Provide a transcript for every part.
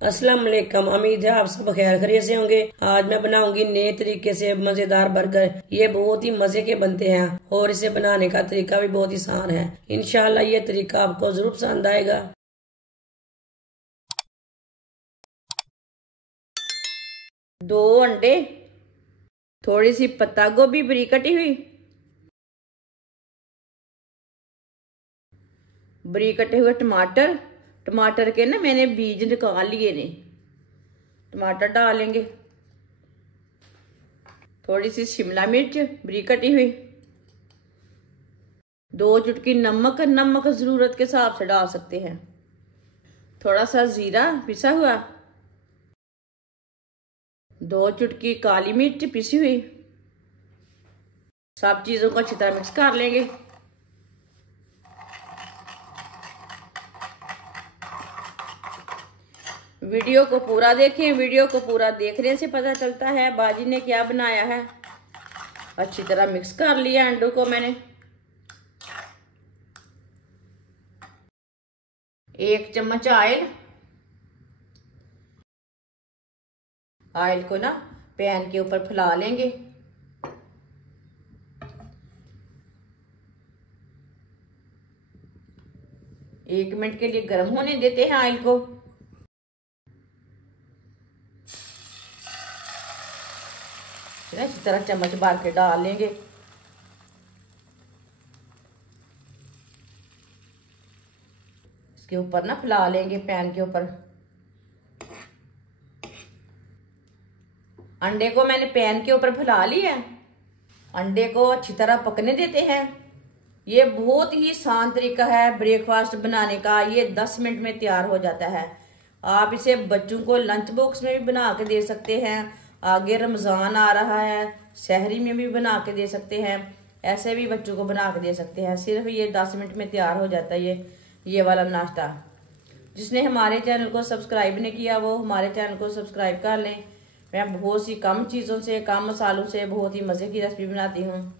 अस्सलाम वालेकुम। उम्मीद है आप सब खैर खैरियत से होंगे। आज मैं बनाऊंगी नए तरीके से मजेदार बर्गर। ये बहुत ही मजे के बनते हैं और इसे बनाने का तरीका भी बहुत ही आसान है। इंशाल्लाह ये तरीका आपको जरूर पसंद आएगा। 2 अंडे, थोड़ी सी पत्ता गोभी बारीक कटी हुई, बारीक कटे हुए टमाटर। टमाटर के ना मैंने बीज निकाल लिए ने। टमाटर डालेंगे, थोड़ी सी शिमला मिर्च बारीक कटी हुई, 2 चुटकी नमक। नमक जरूरत के हिसाब से डाल सकते हैं। थोड़ा सा जीरा पिसा हुआ, 2 चुटकी काली मिर्च पिसी हुई। सब चीजों को अच्छी तरह मिक्स कर लेंगे। वीडियो को पूरा देखें। वीडियो को पूरा देखने से पता चलता है बाजी ने क्या बनाया है। अच्छी तरह मिक्स कर लिया अंडों को मैंने। 1 चम्मच ऑयल को ना पैन के ऊपर फैला लेंगे। एक मिनट के लिए गर्म होने देते हैं ऑयल को। इसी तरह चम्मच भर के डाल लेंगे। इसके ऊपर ना फैला लेंगे पैन के ऊपर। अंडे को मैंने पैन के ऊपर फैला लिया। अंडे को अच्छी तरह पकने देते हैं। ये बहुत ही आसान तरीका है ब्रेकफास्ट बनाने का। ये 10 मिनट में तैयार हो जाता है। आप इसे बच्चों को लंच बॉक्स में भी बना के दे सकते हैं। आगे रमज़ान आ रहा है, सहरी में भी बना के दे सकते हैं। ऐसे भी बच्चों को बना के दे सकते हैं। सिर्फ ये 10 मिनट में तैयार हो जाता है ये वाला नाश्ता। जिसने हमारे चैनल को सब्सक्राइब नहीं किया वो हमारे चैनल को सब्सक्राइब कर लें। मैं बहुत सी कम चीज़ों से, कम मसालों से बहुत ही मज़े की रेसिपी बनाती हूँ।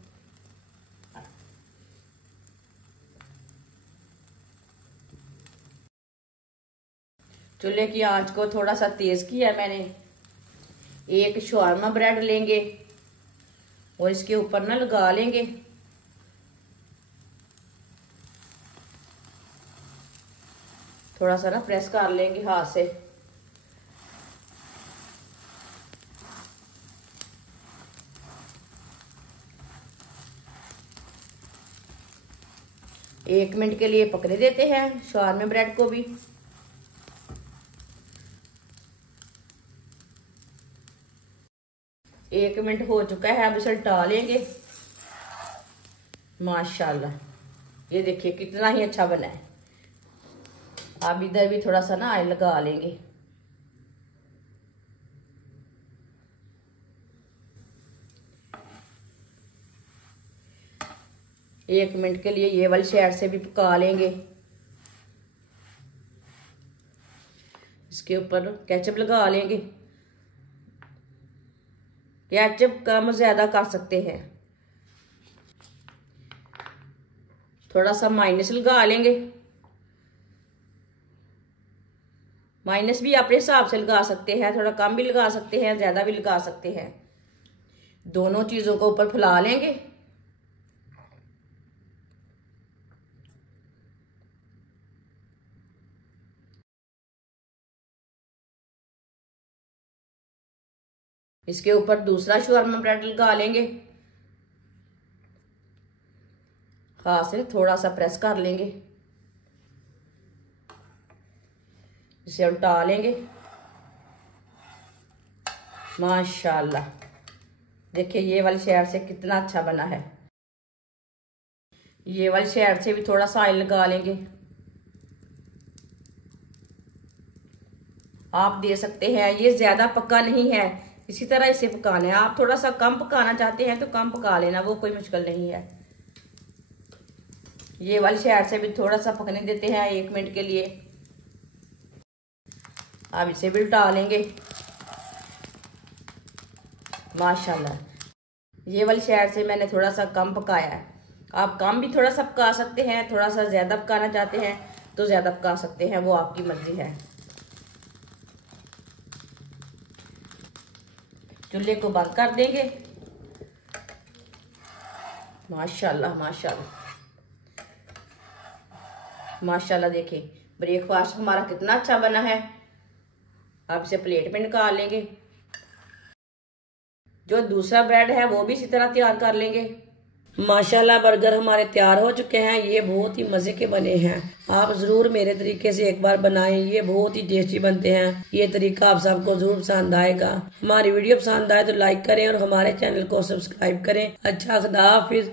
चूल्हे की आंच को थोड़ा सा तेज़ किया मैंने। एक शवारमा ब्रेड लेंगे और इसके ऊपर ना लगा लेंगे। थोड़ा सा ना प्रेस कर लेंगे हाथ से। एक मिनट के लिए पकने देते हैं शवारमा ब्रेड को भी। एक मिनट हो चुका है, अब इसे उल्टा लेंगे। माशाल्लाह ये देखिए कितना ही अच्छा बना है। अब इधर भी थोड़ा सा ना ऑयल लगा लेंगे। एक मिनट के लिए ये वाली साइड से भी पका लेंगे। इसके ऊपर केचप लगा लेंगे। केचप कम ज्यादा कर सकते हैं। थोड़ा सा माइनस लगा लेंगे। माइनस भी अपने हिसाब से लगा सकते हैं, थोड़ा कम भी लगा सकते हैं, ज्यादा भी लगा सकते हैं। दोनों चीजों को ऊपर फैला लेंगे। इसके ऊपर दूसरा शवारमा ब्रेड लगा लेंगे। हाथ से थोड़ा सा प्रेस कर लेंगे। इसे उल्टा लेंगे। माशाल्लाह देखिए ये वाली साइड से कितना अच्छा बना है। ये वाली साइड से भी थोड़ा सा ऑयल लगा लेंगे। आप दे सकते हैं, ये ज्यादा पका नहीं है, इसी तरह इसे पकाना है। आप थोड़ा सा कम पकाना चाहते हैं तो कम पका लेना, वो कोई मुश्किल नहीं है। ये वाली साइड से भी थोड़ा सा पकने देते हैं 1 मिनट के लिए। अब इसे भी उल्टा लेंगे। माशाल्लाह ये वाली साइड से मैंने थोड़ा सा कम पकाया है। आप कम भी थोड़ा सा पका सकते हैं, थोड़ा सा ज्यादा पकाना चाहते हैं तो ज्यादा पका सकते हैं, वो आपकी मर्जी है। चूल्हे को बंद कर देंगे। माशाल्लाह माशाल्लाह माशाल्लाह, देखिए ब्रेकफास्ट हमारा कितना अच्छा बना है। अब इसे प्लेट में निकाल लेंगे। जो दूसरा ब्रेड है वो भी इसी तरह तैयार कर लेंगे। माशाल्लाह बर्गर हमारे तैयार हो चुके हैं। ये बहुत ही मजे के बने हैं। आप जरूर मेरे तरीके से एक बार बनाएं, ये बहुत ही टेस्टी बनते हैं। ये तरीका आप सबको जरूर पसंद आएगा। हमारी वीडियो पसंद आए तो लाइक करें और हमारे चैनल को सब्सक्राइब करें। अच्छा, खुदा हाफिज।